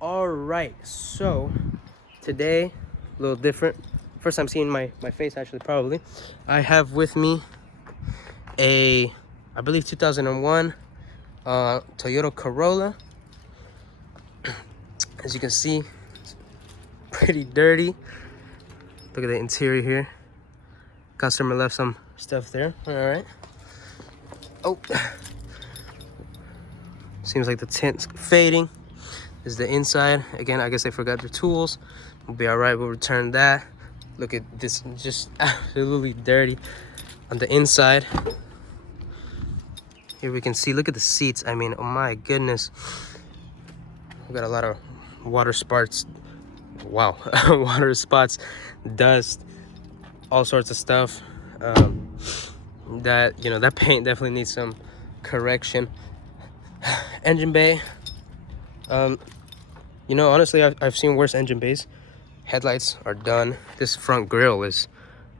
All right, so today a little different. First time seeing my face, actually. Probably I have with me a, I believe, 2001 Toyota Corolla. As you can see, it's pretty dirty. Look at the interior here. Customer left some stuff there. All right. Oh, seems like the tint's fading. This is the inside. Again, I guess they forgot their tools. We'll be all right. We'll return that. Look at this, just absolutely dirty on the inside. Here we can see, look at the seats. I mean, oh my goodness. We got a lot of water spots. Wow, water spots, dust, all sorts of stuff. That, you know, that paint definitely needs some correction. Engine bay. You know, honestly, I've seen worse engine bays. Headlights are done. This front grille is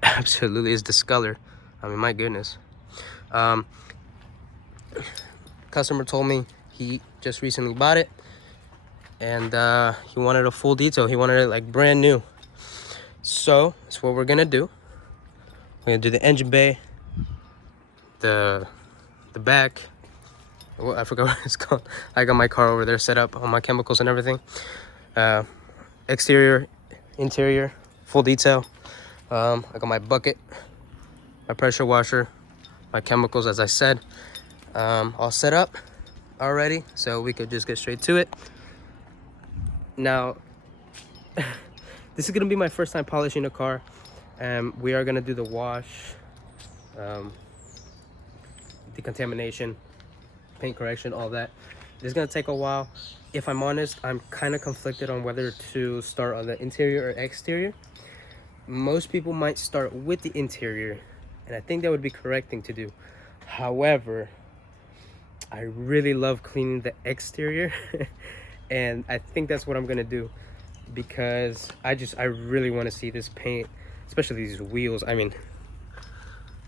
absolutely is discolored. I mean, my goodness. Customer told me he just recently bought it, and he wanted a full detail. He wanted it like brand new. So that's what we're gonna do. We're gonna do the engine bay, the back. Well, I forgot what it's called. I got my car over there set up, all my chemicals and everything. Exterior, interior, full detail. I got my bucket, my pressure washer, my chemicals, as I said, all set up already, so we could just get straight to it. Now, this is gonna be my first time polishing a car. We are gonna do the wash, decontamination, paint correction, all that. It's gonna take a while. If I'm honest, I'm kind of conflicted on whether to start on the interior or exterior. Most people might start with the interior, and I think that would be correct thing to do. However, I really love cleaning the exterior and I think that's what I'm gonna do, because I really want to see this paint, especially these wheels. I mean,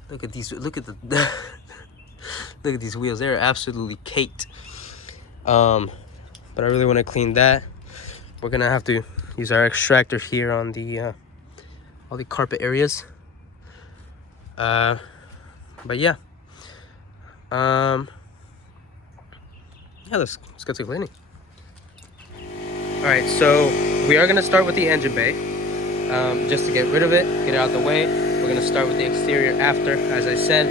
look at these, look at the look at these wheels. They're absolutely caked. But I really want to clean that. We're gonna have to use our extractor here on the all the carpet areas. But yeah, yeah, let's go to cleaning. All right, so we are gonna start with the engine bay, just to get rid of it, get it out of the way. We're gonna start with the exterior after. As I said,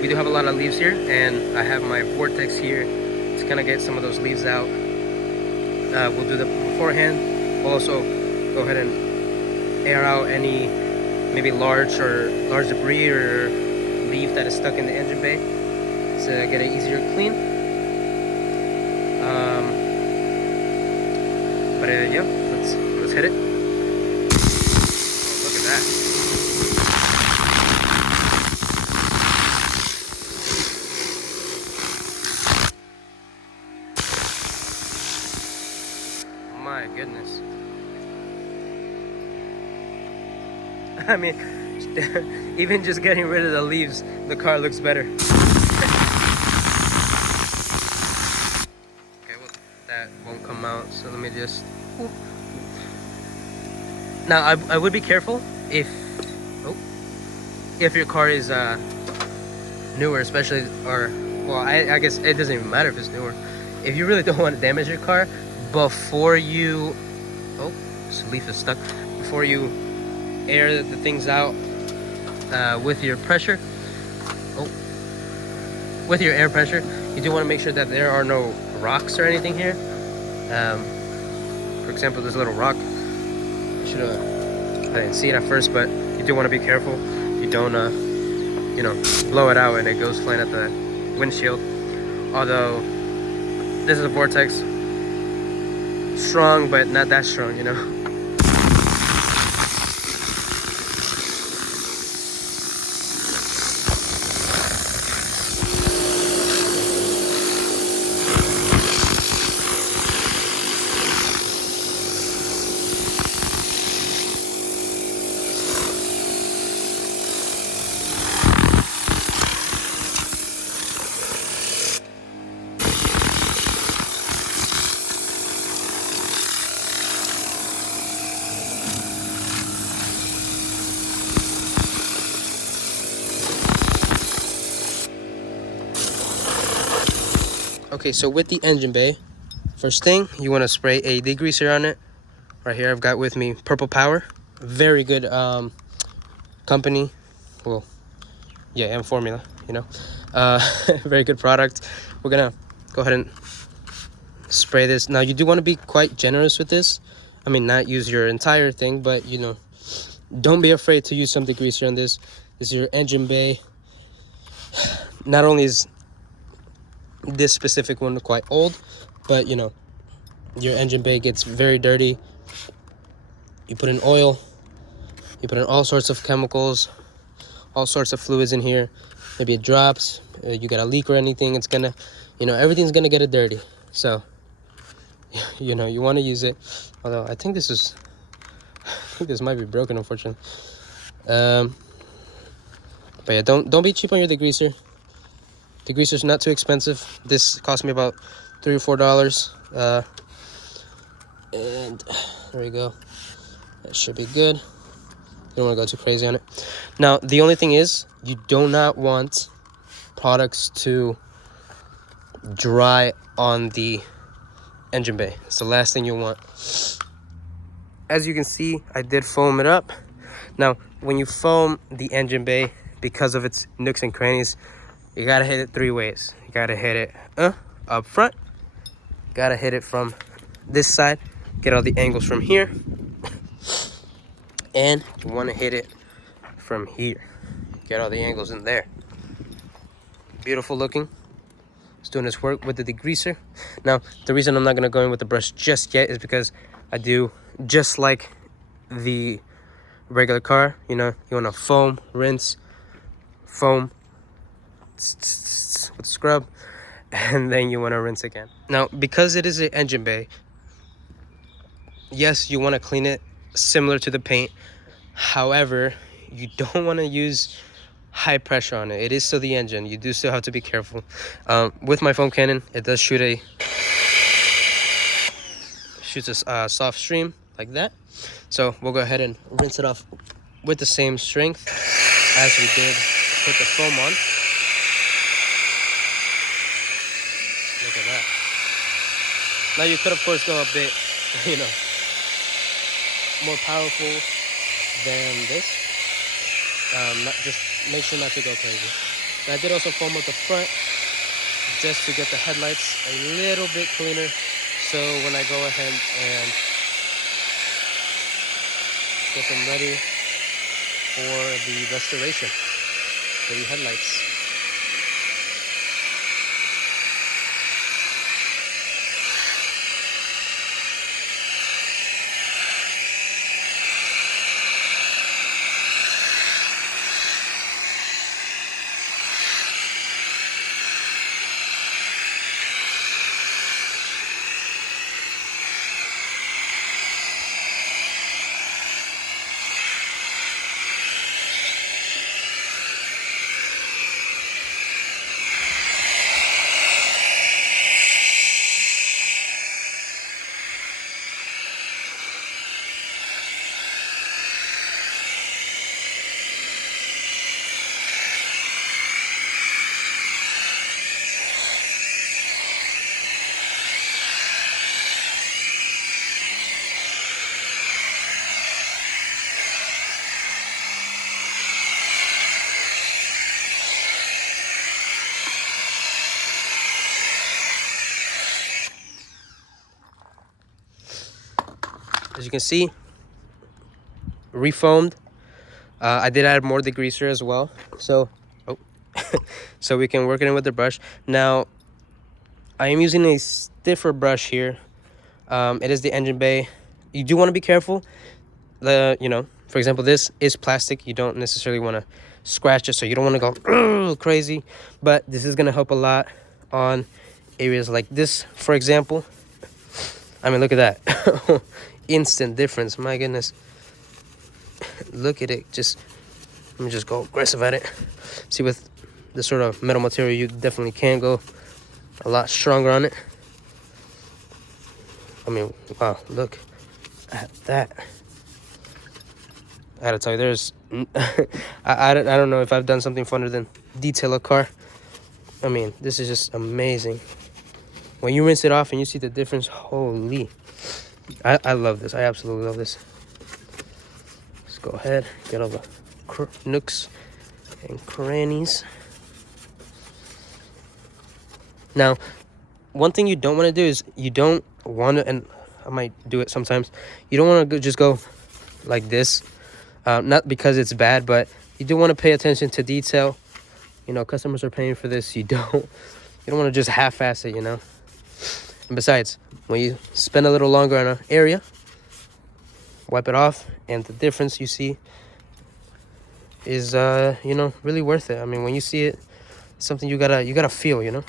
we do have a lot of leaves here, and I have my vortex here to kind of get some of those leaves out. We'll do that beforehand. We'll also go ahead and air out any maybe large debris or leaf that is stuck in the engine bay to get it easier clean. But yeah, let's hit it. Oh, look at that. My goodness. I mean, even just getting rid of the leaves, the car looks better. Okay, well, that won't come out, so let me just... Now, I would be careful if your car is newer, especially, or, well, I guess it doesn't even matter if it's newer. If you really don't want to damage your car, before you... Oh, this leaf is stuck. Before you air the things out with your pressure, with your air pressure, you do want to make sure that there are no rocks or anything here. For example, this little rock, I didn't see it at first, but you do want to be careful. You don't you know, blow it out and it goes flying at the windshield. Although this is a vortex, strong but not that strong, you know. Okay, so with the engine bay, first thing, you want to spray a degreaser on it. Right here, I've got with me Purple Power. Very good company. Well, yeah, and formula, you know. Very good product. We're gonna go ahead and spray this. Now, you do want to be quite generous with this. I mean, not use your entire thing, but, you know, don't be afraid to use some degreaser on this. This is your engine bay. Not only is this specific one quite old, but, you know, your engine bay gets very dirty. You put in oil, you put in all sorts of chemicals, all sorts of fluids in here. Maybe it drops, you got a leak or anything, it's gonna, you know, everything's gonna get it dirty. So, you know, you want to use it. Although I think this might be broken, unfortunately. But yeah, don't be cheap on your degreaser. Degreaser's not too expensive. This cost me about $3 or $4. And there we go. That should be good. You don't want to go too crazy on it. Now, the only thing is, you do not want products to dry on the engine bay. It's the last thing you want. As you can see, I did foam it up. Now, when you foam the engine bay, because of its nooks and crannies, you gotta hit it 3 ways. You gotta hit it up front, gotta hit it from this side, get all the angles from here, and you want to hit it from here, get all the angles in there. Beautiful looking. It's doing its work with the degreaser. Now, the reason I'm not going to go in with the brush just yet is because I do just like the regular car. You know, you want to foam, rinse, foam with scrub, and then you want to rinse again. Now, because it is an engine bay, yes, you want to clean it similar to the paint. However, you don't want to use high pressure on it. It is still the engine. You do still have to be careful. With my foam cannon, it does shoots a soft stream like that. So we'll go ahead and rinse it off with the same strength as we did put the foam on. Look at that. Now you could of course go a bit, you know, more powerful than this. Just make sure not to go crazy. And I did also foam up the front just to get the headlights a little bit cleaner. So when I go ahead and get them ready for the restoration for the headlights. As you can see, refoamed. I did add more degreaser as well, so so we can work it in with the brush. Now, I am using a stiffer brush here. It is the engine bay. You do want to be careful. You know, for example, this is plastic. You don't necessarily want to scratch it, so you don't want to go crazy. But this is gonna help a lot on areas like this, for example. I mean, look at that. Instant difference, my goodness. Look at it. Let me just go aggressive at it. See, with this sort of metal material, you definitely can go a lot stronger on it. I mean, wow, look at that. I gotta tell you, there's I don't know if I've done something funner than detail a car. I mean, this is just amazing. when you rinse it off and you see the difference, holy, I love this. I absolutely love this. Let's go ahead, get all the nooks and crannies. Now, one thing you don't want to do is you don't want to, and I might do it sometimes, you don't want to just go like this. Not because it's bad, but you do want to pay attention to detail. You know, customers are paying for this. You don't want to just half-ass it, you know. And besides, when you spend a little longer on an area, wipe it off, and the difference you see is you know, really worth it. I mean, when you see it, it's something you gotta feel, you know.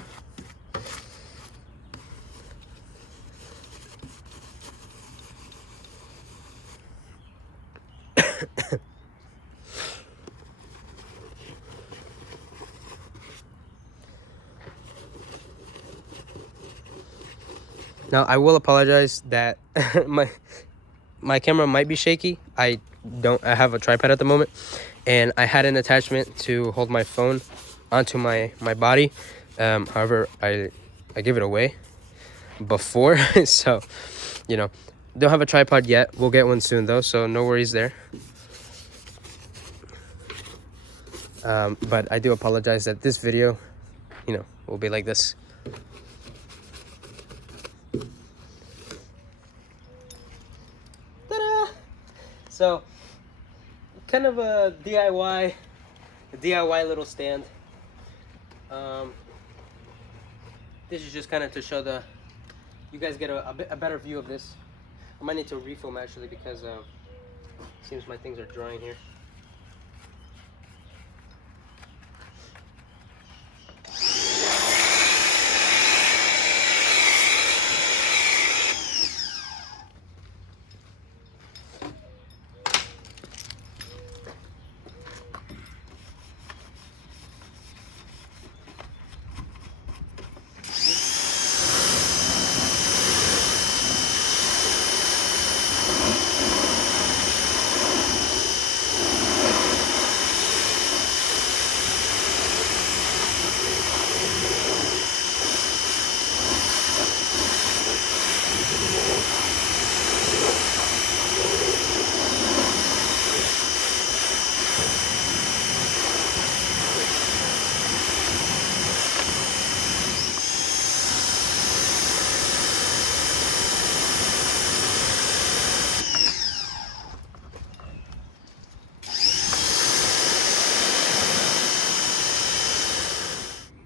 Now, I will apologize that my camera might be shaky. I have a tripod at the moment, and I had an attachment to hold my phone onto my body. However, I gave it away before, so you know, don't have a tripod yet. We'll get one soon though, so no worries there. But I do apologize that this video, you know, will be like this. So, kind of a DIY little stand. This is just kind of to show you guys get a better view of this. I might need to refilm actually because it seems my things are drying here.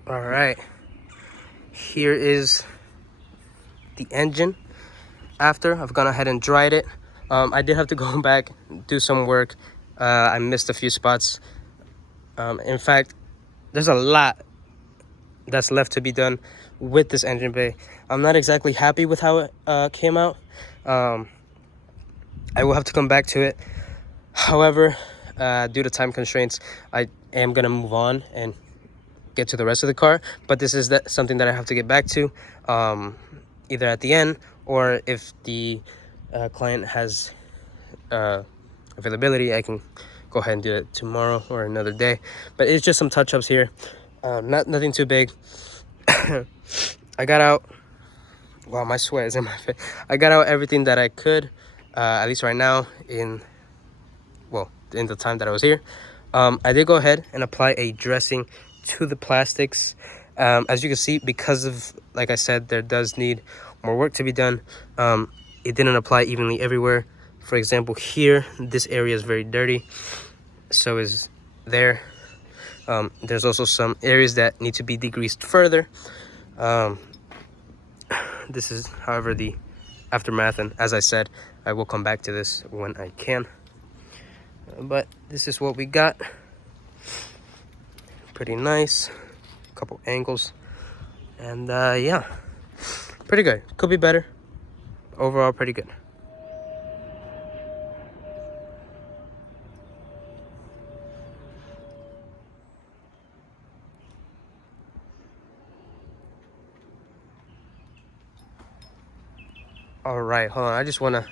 All right, here is the engine after I've gone ahead and dried it. I did have to go back, do some work. I missed a few spots. In fact, there's a lot that's left to be done with this engine bay. I'm not exactly happy with how it came out. I will have to come back to it. However, due to time constraints, I am gonna move on and get to the rest of the car, but this is something that I have to get back to either at the end, or if the client has availability, I can go ahead and do it tomorrow or another day. But it's just some touch-ups here, nothing too big. I got out, wow, my sweat is in my face. I got out everything that I could, at least right now, in the time that I was here. I did go ahead and apply a dressing to the plastics. As you can see, because of, like I said, there does need more work to be done. It didn't apply evenly everywhere. For example, here, this area is very dirty, so is there. There's also some areas that need to be degreased further. This is, however, the aftermath, and as I said, I will come back to this when I can. But this is what we got. Pretty nice, a couple angles, and yeah, pretty good. Could be better. Overall, pretty good. All right, hold on, I just want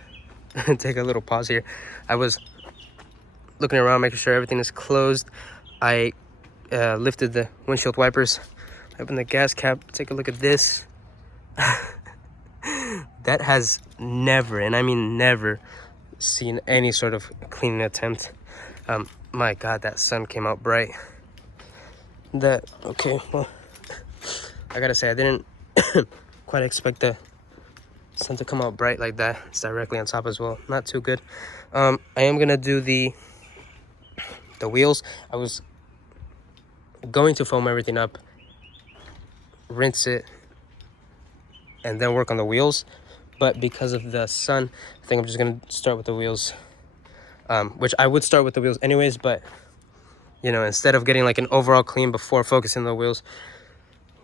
to take a little pause here. I was looking around, making sure everything is closed. I lifted the windshield wipers, opened the gas cap. Take a look at this. That has never, and I mean never, seen any sort of cleaning attempt. My God, that sun came out bright. Okay, well, I gotta say, I didn't quite expect the sun to come out bright like that. It's directly on top as well. Not too good. I am gonna do the wheels. I was going to foam everything up, rinse it, and then work on the wheels, but because of the sun, I think I'm just gonna start with the wheels, which I would start with the wheels anyways, but you know, instead of getting like an overall clean before focusing on the wheels,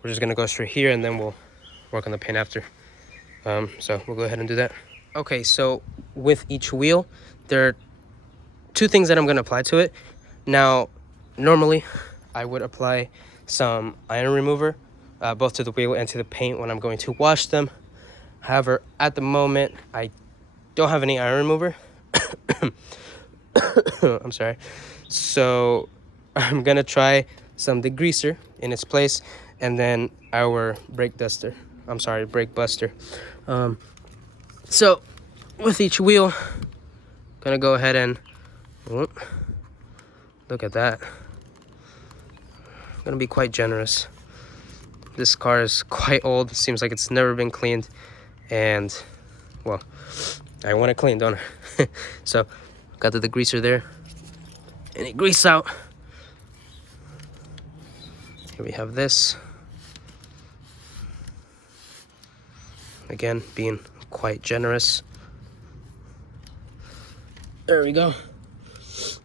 we're just gonna go straight here and then we'll work on the paint after. So we'll go ahead and do that. Okay, so with each wheel, there are two things that I'm gonna apply to it. Now, normally I would apply some iron remover, both to the wheel and to the paint when I'm going to wash them. However, at the moment, I don't have any iron remover. I'm sorry. So I'm gonna try some degreaser in its place, and then our brake buster. So with each wheel, gonna go ahead and look at that. I'm gonna be quite generous. This car is quite old. It seems like it's never been cleaned, and well, I want it clean, don't I? So got the degreaser there, any grease out. Here we have this. Again, being quite generous. There we go.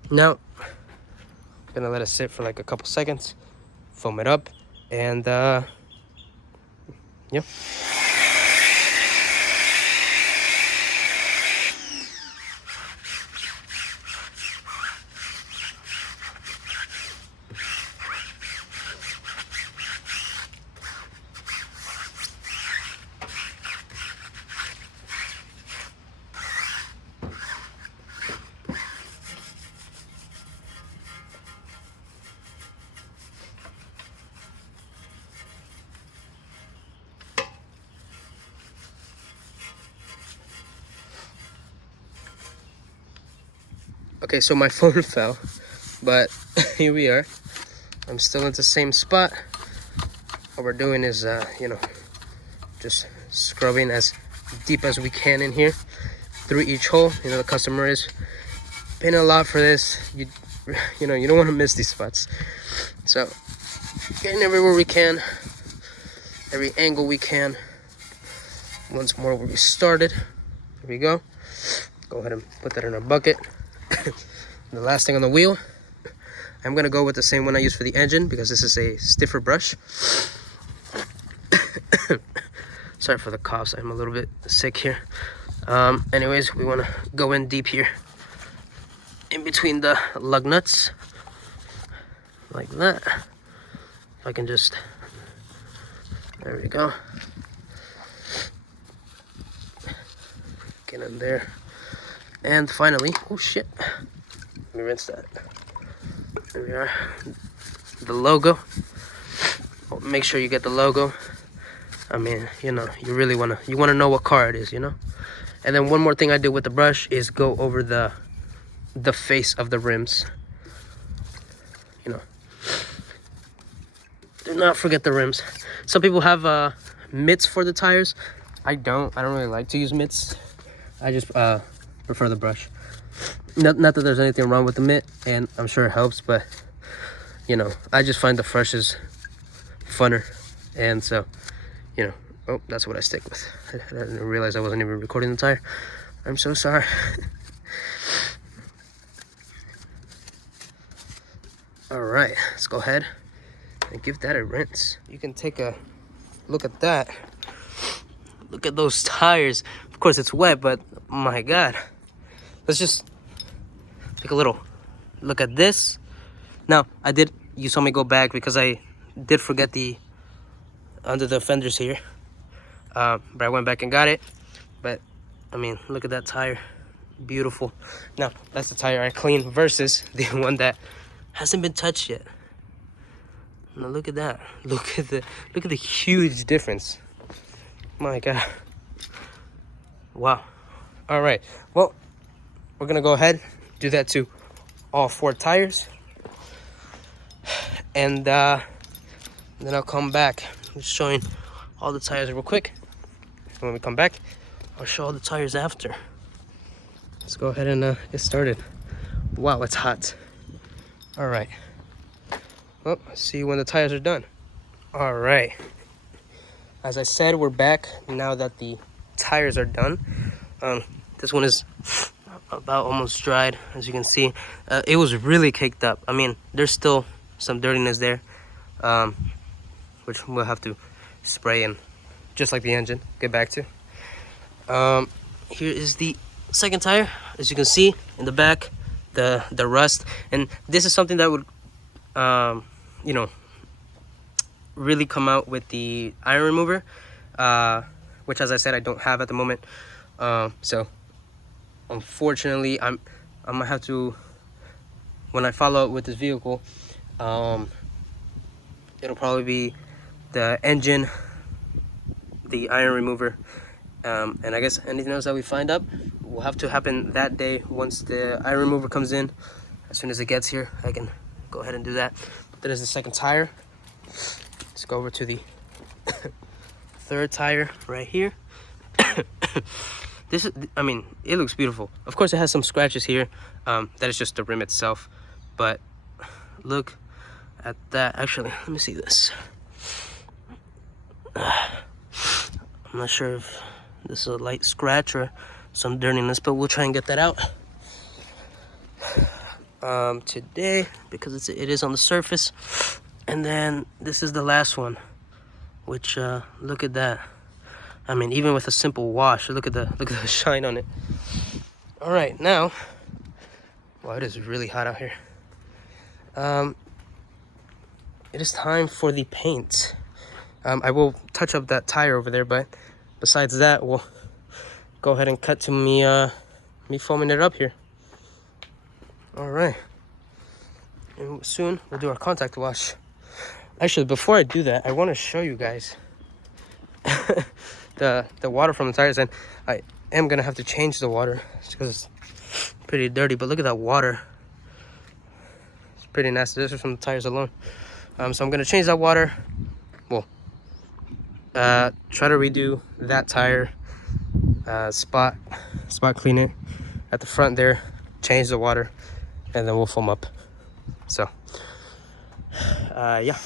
Now, I'm gonna let it sit for like a couple seconds, foam it up, and yeah. Okay, so my phone fell, but here we are. I'm still at the same spot. What we're doing is, you know, just scrubbing as deep as we can in here through each hole. You know, the customer is paying a lot for this. You know, you don't want to miss these spots. So, getting everywhere we can, every angle we can. Once more where we started. Here we go. Go ahead and put that in our bucket. The last thing on the wheel, I'm gonna go with the same one I use for the engine because this is a stiffer brush. Sorry for the coughs, I'm a little bit sick here. Anyways, we want to go in deep here in between the lug nuts like that. If I can just, there we go, get in there. And finally, oh shit, let me rinse that. There we are, the logo. Well, make sure you get the logo. I mean, you know, you really wanna know what car it is, you know. And then one more thing I do with the brush is go over the face of the rims. You know, do not forget the rims. Some people have mitts for the tires. I don't really like to use mitts. I just prefer the brush. Not that there's anything wrong with the mitt, and I'm sure it helps, but you know, I just find the brushes funner, and so, you know, oh, that's what I stick with. I didn't realize I wasn't even recording the tire. I'm so sorry. All right, let's go ahead and give that a rinse. You can take a look at that. Look at those tires. Of course it's wet, but my God. Let's just take a little look at this. Now, you saw me go back because I did forget the under the fenders here. But I went back and got it. But I mean, look at that tire, beautiful. Now that's the tire I cleaned versus the one that hasn't been touched yet. Now look at that. Look at the huge difference. My God. Wow. All right. Well, we're gonna go ahead, do that to all 4 tires, and then I'll come back. Just showing all the tires real quick. When we come back, I'll show all the tires after. Let's go ahead and get started. Wow, it's hot. All right. Well, see you when the tires are done. All right. As I said, we're back now that the tires are done. This one is about almost dried, as you can see. It was really caked up. I mean, there's still some dirtiness there, which we'll have to spray and, just like the engine, get back to. Here is the second tire. As you can see in the back, the rust, and this is something that would you know, really come out with the iron remover, which, as I said, I don't have at the moment. So unfortunately, I'm gonna have to, when I follow up with this vehicle, it'll probably be the engine, the iron remover, and I guess anything else that we find up will have to happen that day once the iron remover comes in. As soon as it gets here, I can go ahead and do that. That is the second tire. Let's go over to the third tire right here. This is, I mean, it looks beautiful. Of course, it has some scratches here. That is just the rim itself. But look at that. Actually, let me see this. I'm not sure if this is a light scratch or some dirtiness, but we'll try and get that out today, because it is on the surface. And then this is the last one, which look at that. I mean, even with a simple wash, look at the shine on it. All right, now, wow, it is really hot out here. It is time for the paint. I will touch up that tire over there, but besides that, we'll go ahead and cut to me foaming it up here. All right, and soon we'll do our contact wash. Actually, before I do that, I want to show you guys the water from the tires, and I am gonna have to change the water because it's pretty dirty. But look at that water; it's pretty nasty. This is from the tires alone. So I'm gonna change that water. Well, try to redo that tire, spot clean it at the front there, change the water, and then we'll foam up. So yeah.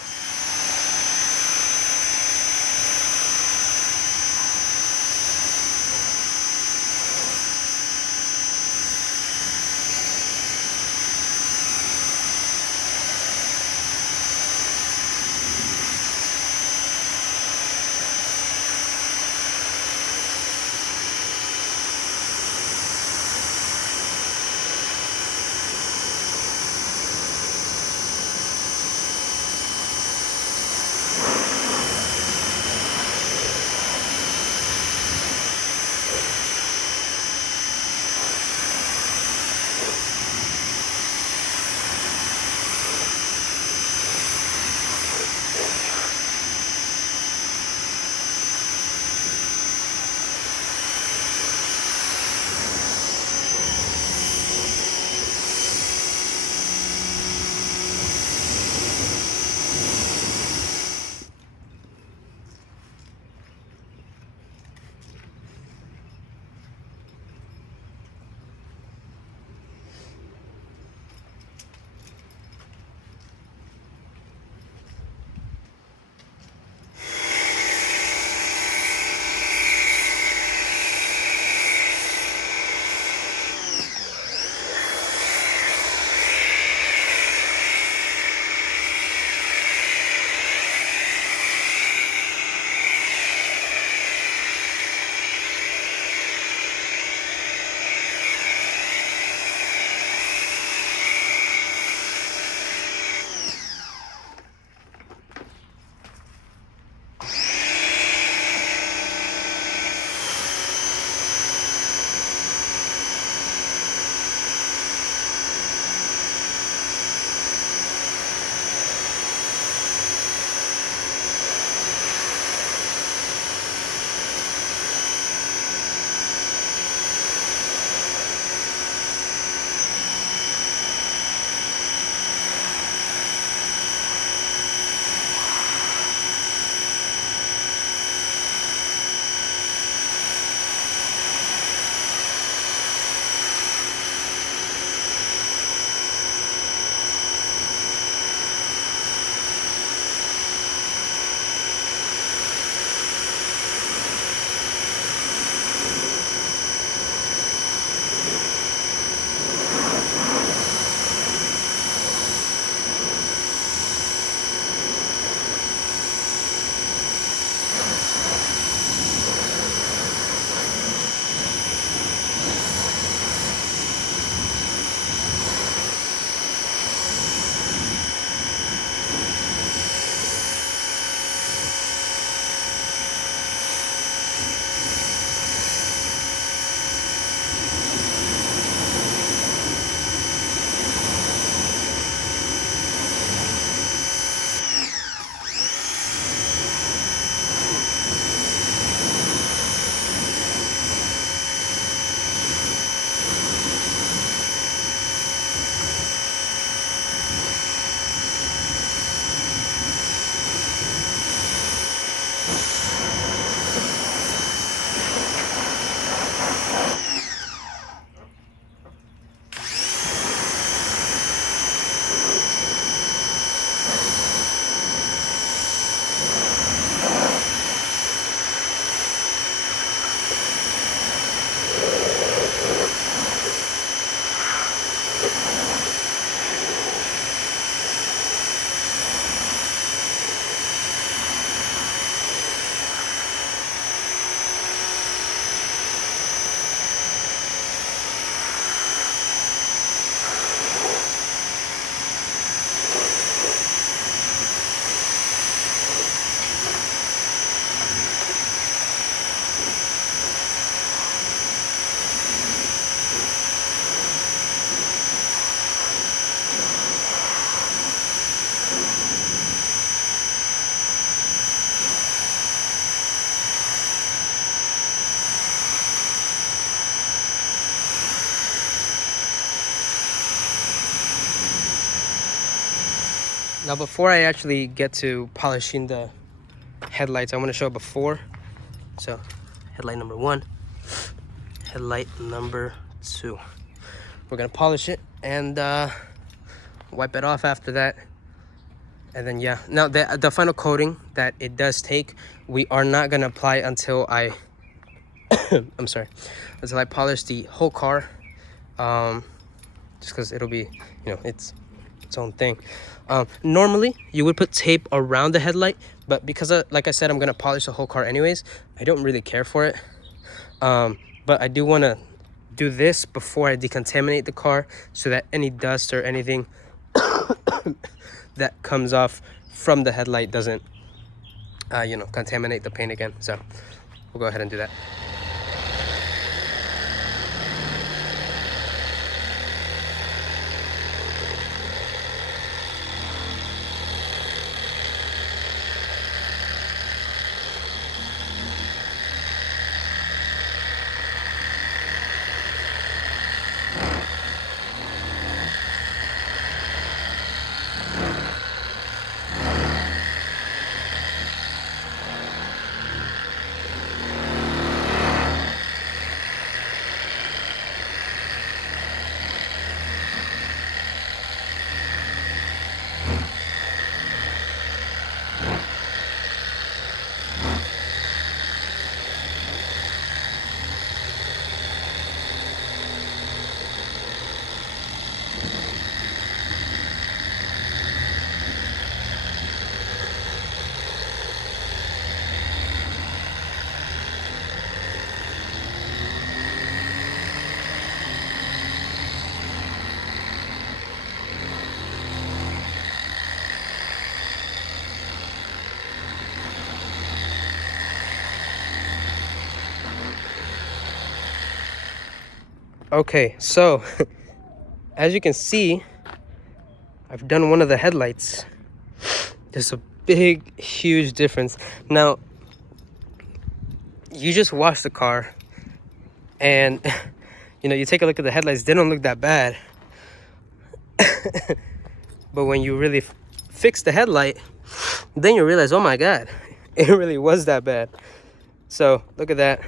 Now before I actually get to polishing the headlights, I want to show before. So headlight number 1, headlight number 2. We're gonna polish it and wipe it off after that. And then yeah, now the final coating that it does take, we are not gonna apply until I I'm sorry, until I polish the whole car, just because it'll be, you know, its own thing. Normally you would put tape around the headlight, but because like I said, I'm gonna polish the whole car anyways, I don't really care for it. But I do want to do this before I decontaminate the car, so that any dust or anything that comes off from the headlight doesn't you know, contaminate the paint again. So we'll go ahead and do that. Okay, so as you can see, I've done one of the headlights. There's a big, huge difference. Now, you just wash the car and you know, you take a look at the headlights, they don't look that bad. But when you really fix the headlight, then you realize, oh my god, it really was that bad. So look at that.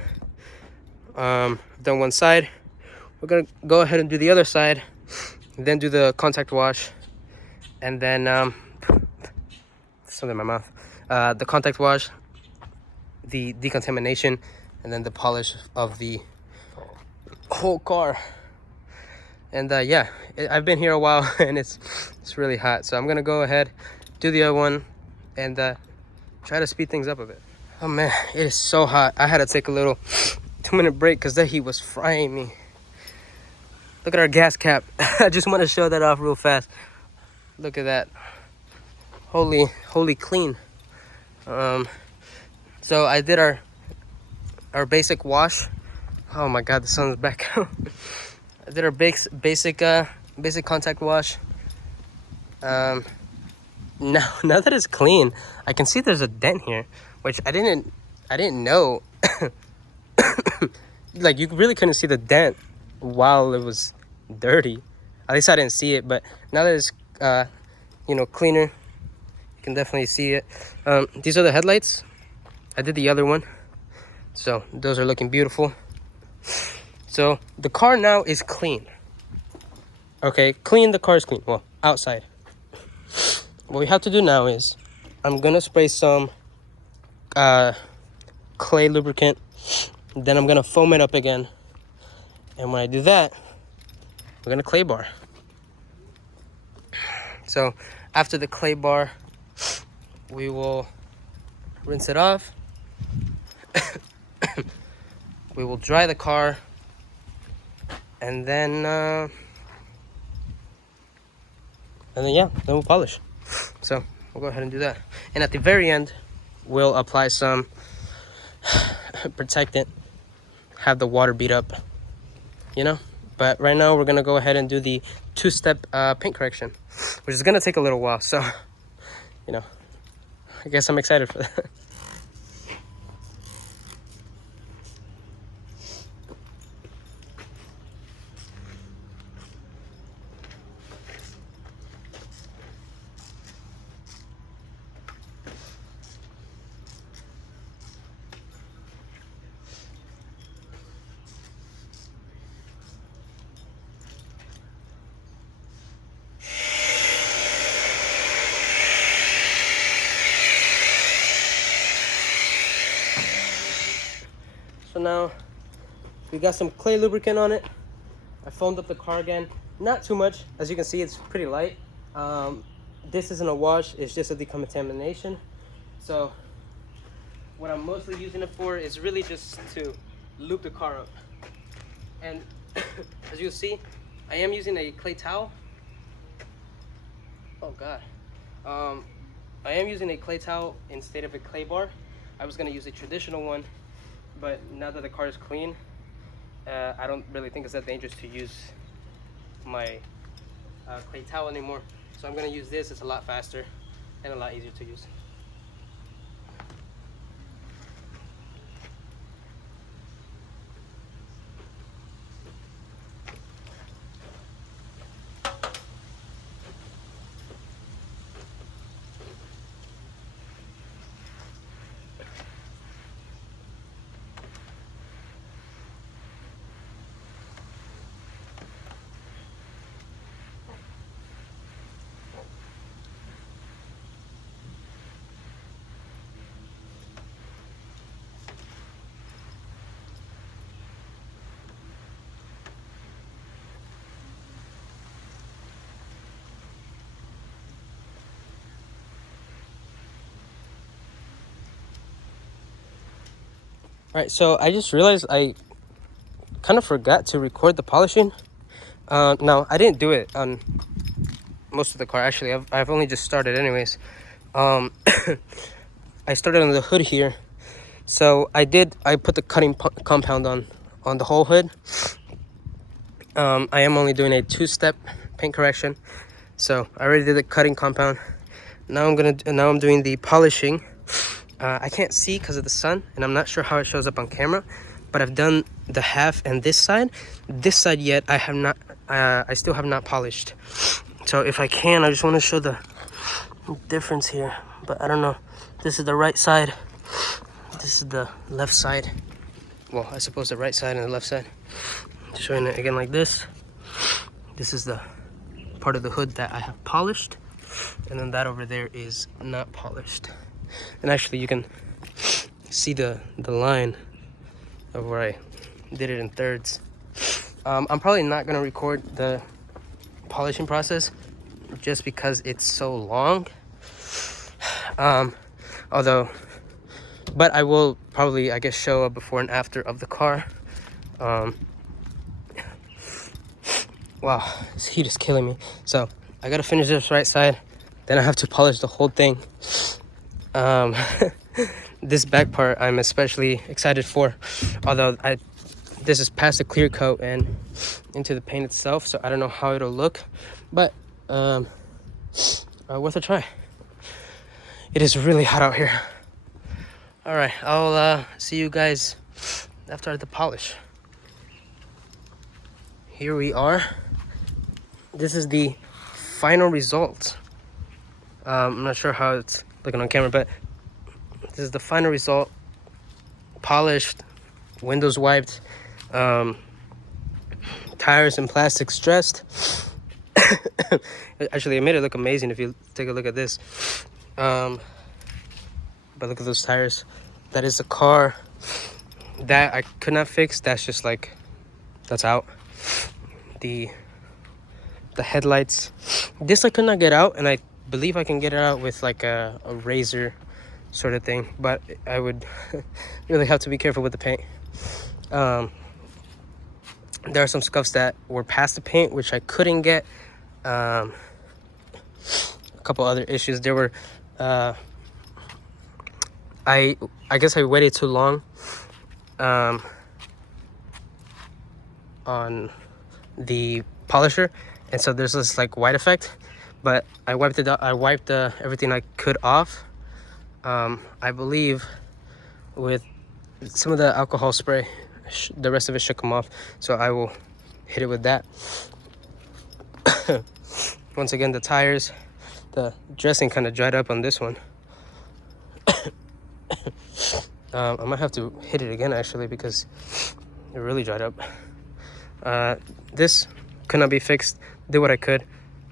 Done one side. We're gonna go ahead and do the other side, then do the contact wash, and then something in my mouth. The contact wash, the decontamination, and then the polish of the whole car. And yeah, I've been here a while and it's really hot, so I'm gonna go ahead, do the other one, and try to speed things up a bit. Oh man, it is so hot. I had to take a little 2-minute break because the heat was frying me. Look at our gas cap. I just want to show that off real fast. Look at that. Holy clean. So I did our basic wash. Oh my god, the sun's back out. I did our basic contact wash. Now that it's clean, I can see there's a dent here, which I didn't know. Like, you really couldn't see the dent while it was dirty. At least I didn't see it, but now that it's you know, cleaner, you can definitely see it. These are the headlights. I did the other one, so those are looking beautiful. So the car now is clean. Okay, clean. The car is clean. Well, outside. What we have to do now is I'm gonna spray some clay lubricant, then I'm gonna foam it up again, and when I do that, we're gonna clay bar. So after the clay bar, we will rinse it off. We will dry the car, and then yeah, then we'll polish. So we'll go ahead and do that, and at the very end we'll apply some protectant, have the water beat up, you know. But right now we're gonna go ahead and do the 2-step paint correction, which is gonna take a little while. So, you know, I guess I'm excited for that. now we got some clay lubricant on it. I foamed up the car again, not too much. As you can see, it's pretty light. This isn't a wash, it's just a decontamination. So what I'm mostly using it for is really just to lube the car up. And as you'll see, I am using a clay towel. Oh God. I am using a clay towel instead of a clay bar. I was gonna use a traditional one, but now that the car is clean, I don't really think it's that dangerous to use my clay towel anymore. So I'm gonna use this. It's a lot faster and a lot easier to use. All right, so I just realized I kind of forgot to record the polishing. No, I didn't do it on most of the car. Actually, I've only just started anyways. I started on the hood here. So I put the cutting compound on the whole hood. I am only doing a 2-step paint correction. So I already did the cutting compound. Now I'm doing the polishing. I can't see because of the sun, and I'm not sure how it shows up on camera, but I've done the half and this side. This side yet I have not. I still have not polished. So if I can, I just want to show the difference here, but I don't know. This is the right side. This is the left side. Well, I suppose the right side and the left side. Just showing it again like this. This is the part of the hood that I have polished, and then that over there is not polished. And actually you can see the line of where I did it in thirds. I'm probably not gonna record the polishing process just because it's so long. But I will probably, I guess, show a before and after of the car. Wow, this heat is killing me. So I gotta finish this right side, then I have to polish the whole thing. This back part I'm especially excited for, although this is past the clear coat and into the paint itself, so I don't know how it'll look, but worth a try. It is really hot out here. All right, I'll see you guys after the polish. Here we are. This is the final result. I'm not sure how it's looking on camera, but this is the final result. Polished, windows wiped, tires and plastic stressed. Actually, it made it look amazing if you take a look at this. But look at those tires. That is the car that I could not fix. That's just like, that's out. The headlights, this I could not get out, and I believe I can get it out with like a razor sort of thing, but I would really have to be careful with the paint. There are some scuffs that were past the paint which I couldn't get. A couple other issues. There were I guess I waited too long on the polisher, and so there's this like white effect, but I wiped it out. I wiped everything I could off, I believe with some of the alcohol spray. The rest of it should come off, so I will hit it with that. Once again, the tires, the dressing kind of dried up on this one. I might have to hit it again actually, because it really dried up. This could not be fixed. Did what I could,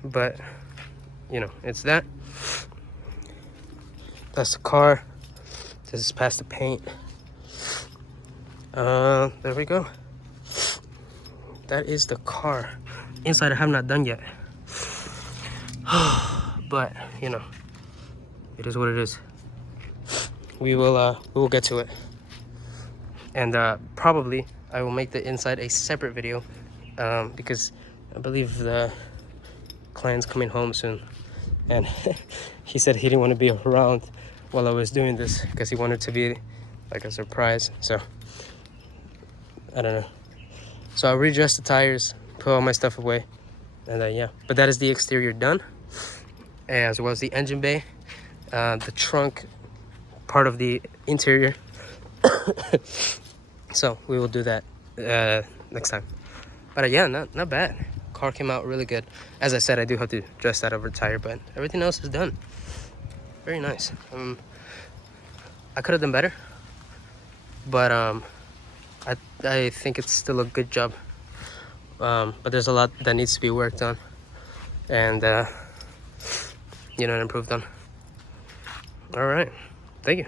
but you know, it's that. That's the car. This is past the paint. There we go. That is the car. Inside I have not done yet. But you know, it is what it is. We will get to it. And probably I will make the inside a separate video, because I believe the client's coming home soon, and he said he didn't want to be around while I was doing this because he wanted to be like a surprise. So I don't know. So I'll readjust the tires, put all my stuff away, and yeah. But that is the exterior done, as well as the engine bay, the trunk, part of the interior. So we will do that next time. But yeah, not bad. Car came out really good. As I said, I do have to dress that over tire, but everything else is done. Very nice. I could have done better, but I think it's still a good job. But there's a lot that needs to be worked on, and you know, improved on. All right, thank you.